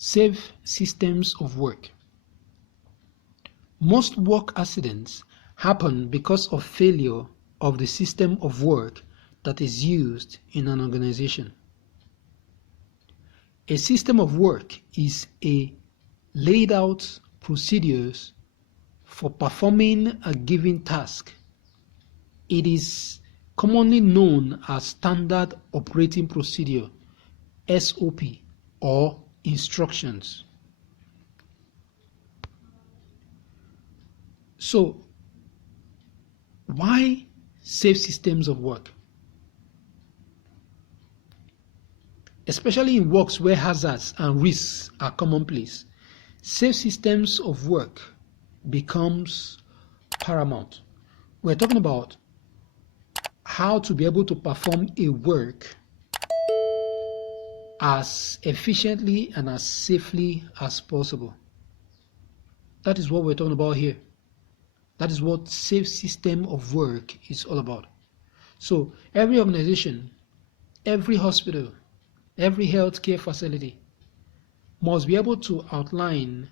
Safe systems of work. Most work accidents happen because of failure of the system of work that is used in an organization. A system of work is a laid out procedures for performing a given task. It is commonly known as Standard Operating Procedure, SOP, or instructions. So, why safe systems of work? Especially in works where hazards and risks are commonplace, safe systems of work becomes paramount. We're talking about how to be able to perform a work as efficiently and as safely as possible. That is what we're talking about here. That is what safe system of work is all about. So every organization, every hospital, every healthcare facility must be able to outline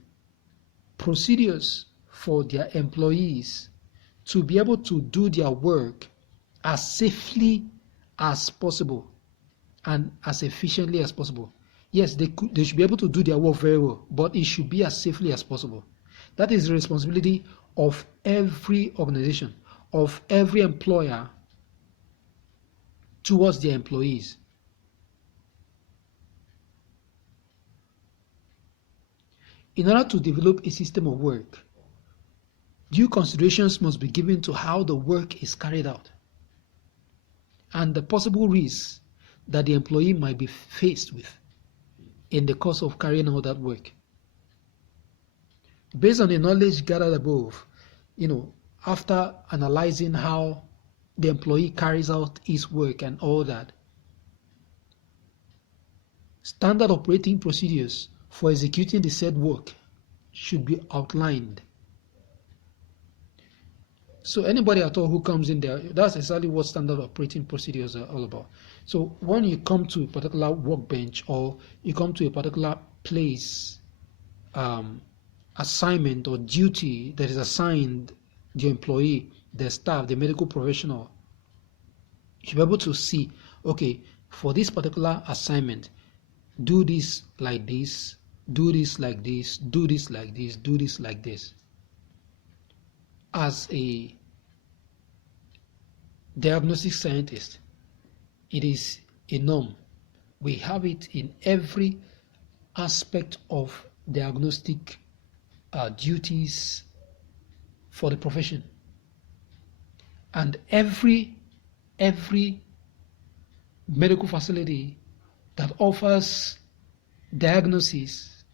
procedures for their employees to be able to do their work as safely as possible and as efficiently as possible. Yes, they should be able to do their work very well, but it should be as safely as possible. That is the responsibility of every organization, of every employer towards their employees. In order to develop a system of work, due considerations must be given to how the work is carried out and the possible risks that the employee might be faced with in the course of carrying out that work. Based on the knowledge gathered above, after analyzing how the employee carries out his work and all that, standard operating procedures for executing the said work should be outlined. So anybody at all who comes in there, that's exactly what standard operating procedures are all about. So when you come to a particular workbench or you come to a particular place, assignment or duty that is assigned the employee, the staff, the medical professional, you should be able to see, okay, for this particular assignment, do this like this, do this like this, do this like this, do this like this. As a diagnostic scientist, it is a norm. We have it in every aspect of diagnostic duties for the profession. And every medical facility that offers diagnosis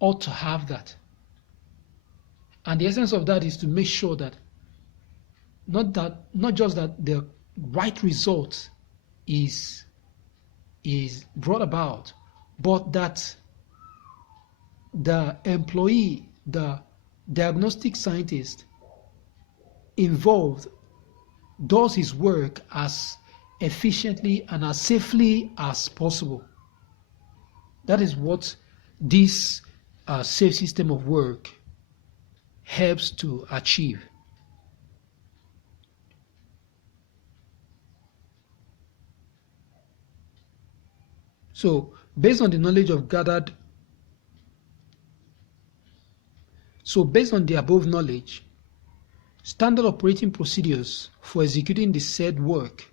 ought to have that. And the essence of that is to make sure that not just that the right result is brought about, but that the employee, the diagnostic scientist involved, does his work as efficiently and as safely as possible. That is what this safe system of work helps to achieve. So based on the knowledge of gathered, based on the above knowledge, standard operating procedures for executing the said work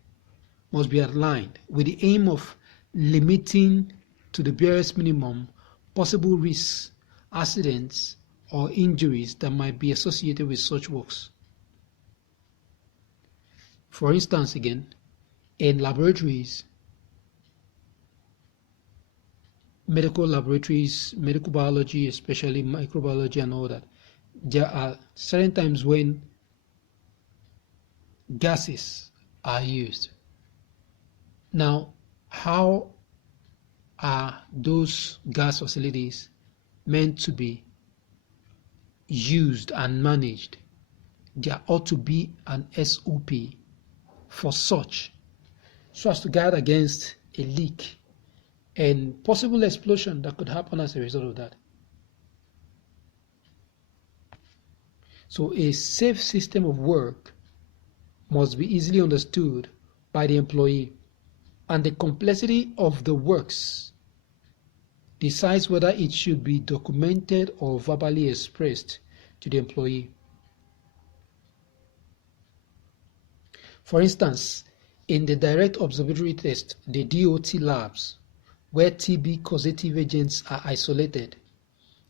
must be outlined with the aim of limiting to the barest minimum possible risks, accidents, or injuries that might be associated with such works. For instance, again, in laboratories, medical laboratories, medical biology, especially microbiology and all that, there are certain times when gases are used. Now, how are those gas facilities meant to be used and managed? There ought to be an SOP for such, so as to guard against a leak, and possible explosion that could happen as a result of that. So a safe system of work must be easily understood by the employee, and the complexity of the works decides whether it should be documented or verbally expressed to the employee. For instance, in the direct observatory test, the DOT labs, where TB causative agents are isolated,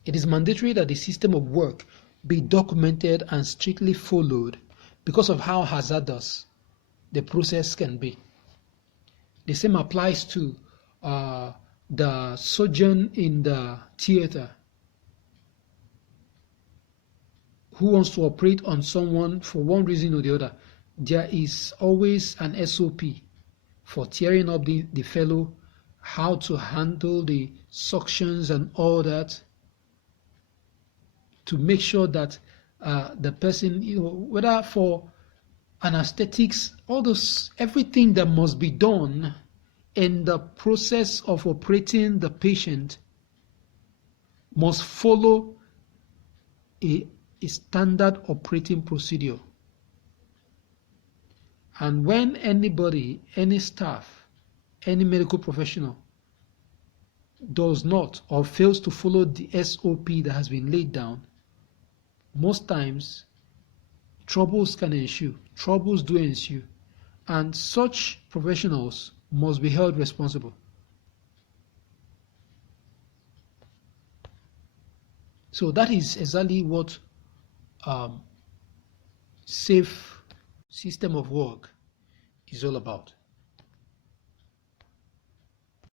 it is mandatory that the system of work be documented and strictly followed because of how hazardous the process can be. The same applies to the surgeon in the theater who wants to operate on someone for one reason or the other. There is always an SOP for tearing up the fellow, how to handle the suctions and all that, to make sure that the person, whether for anesthetics, all those, everything that must be done in the process of operating the patient must follow a standard operating procedure. And when anybody, any staff, any medical professional does not or fails to follow the SOP that has been laid down, most times troubles can ensue. Troubles do ensue. And such professionals must be held responsible. So that is exactly what safe system of work is all about.